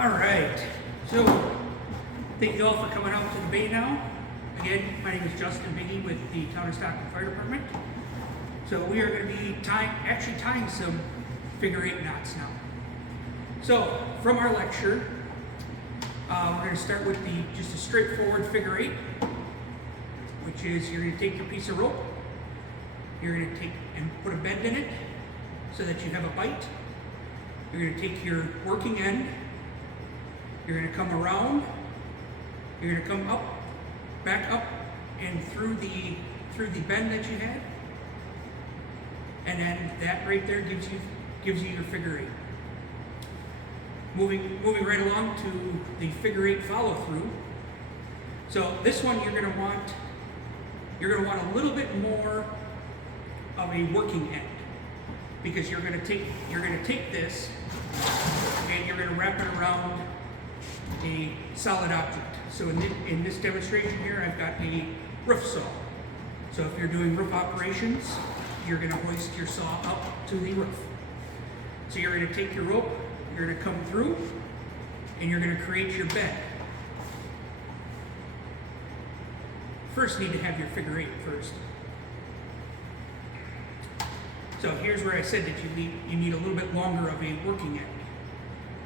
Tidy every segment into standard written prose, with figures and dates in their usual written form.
All right, so thank you all for coming out to the bay now. Again, my name is Justin Biggie with the Town of Stockton Fire Department. So we are going to be tying some figure 8 knots now. So from our lecture, we're going to start with just a straightforward figure 8, which is you're going to take your piece of rope, you're going to take and put a bend in it so that you have a bite. You're going to take your working end, you're going to come around, you're going to come up, back up, and through the bend that you had, and then that right there gives you your figure 8. Moving right along to the figure 8 follow through. So this one you're going to want a little bit more of a working end, because you're going to take this and you're going to wrap it around a solid object. So in this demonstration here, I've got a roof saw. So if you're doing roof operations, you're going to hoist your saw up to the roof. So you're going to take your rope, you're going to come through, and you're going to create your bed. First, need to have your figure 8 first. So here's where I said that you need a little bit longer of a working end,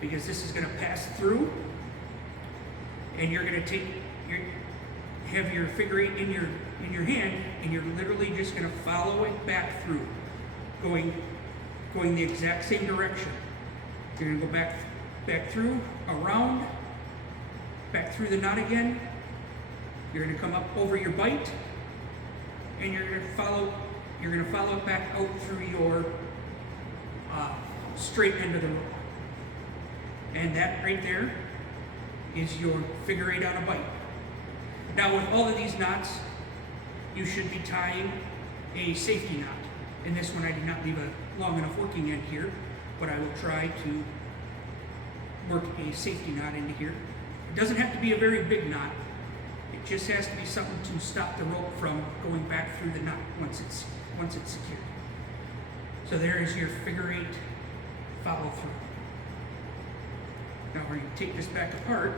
because this is going to pass through, and you're going to have your figure 8 in your hand, and you're literally just going to follow it back through, going the exact same direction. You're going to go back through, around, back through the knot again. You're going to come up over your bite, and you're going to follow it back out through your straight end of the rope. And that right there is your figure 8 on a bite. Now with all of these knots, you should be tying a safety knot. In this one I did not leave a long enough working end here, but I will try to work a safety knot into here. It doesn't have to be a very big knot. It just has to be something to stop the rope from going back through the knot once it's secured. So there is your figure 8 follow through. Now we're going to take this back apart,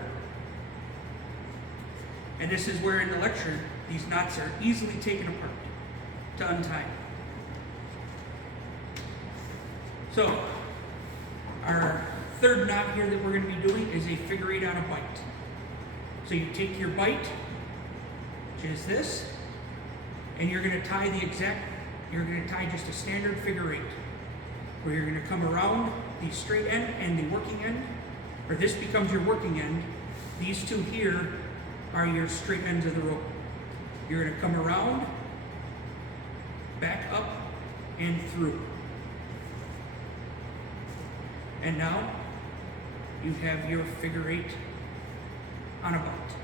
and this is where in the lecture these knots are easily taken apart to untie. So our third knot here that we're going to be doing is a figure 8 on a bite. So you take your bite, which is this, and you're going to tie just a standard figure 8, where you're going to come around the straight end and the working end, or this becomes your working end. These two here are your straight ends of the rope. You're going to come around, back up, and through. And now you have your figure 8 on a bite.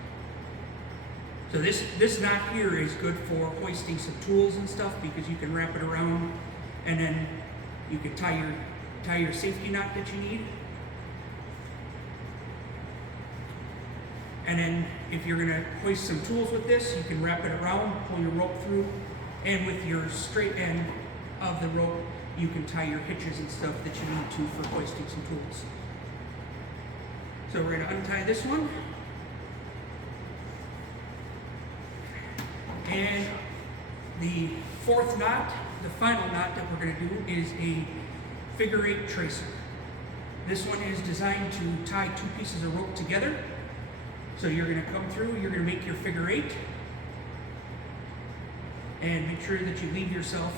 So this knot here is good for hoisting some tools and stuff, because you can wrap it around, and then you can tie your safety knot that you need. And then if you're going to hoist some tools with this, you can wrap it around, pull your rope through, and with your straight end of the rope, you can tie your hitches and stuff that you need to for hoisting some tools. So we're going to untie this one. And the fourth knot, the final knot that we're going to do, is a figure 8 tracer. This one is designed to tie two pieces of rope together. So you're going to come through, you're going to make your figure 8, and make sure that you leave yourself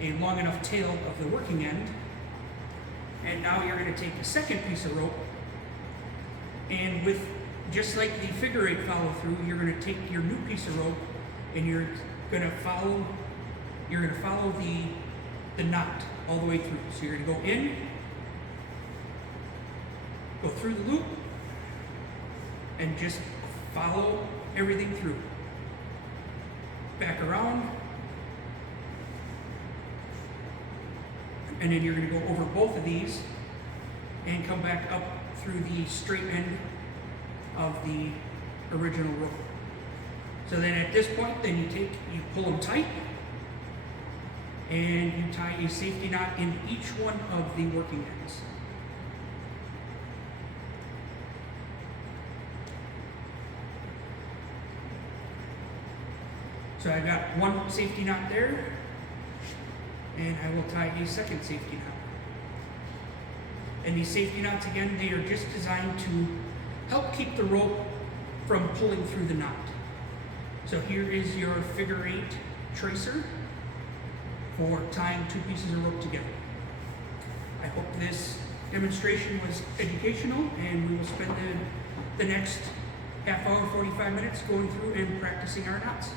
a long enough tail of the working end. And now you're going to take a second piece of rope, and with just like the figure 8 follow through, you're going to take your new piece of rope, and you're going to follow the knot all the way through. So you're going to go in, go through the loop, and just follow everything through. Back around, and then you're going to go over both of these and come back up through the straight end of the original rope. So then at this point, then you pull them tight, and you tie a safety knot in each one of the working ends. So I've got one safety knot there, and I will tie a second safety knot. And these safety knots, again, they are just designed to help keep the rope from pulling through the knot. So here is your figure 8 tracer for tying two pieces of rope together. I hope this demonstration was educational, and we will spend the next half hour, 45 minutes going through and practicing our knots.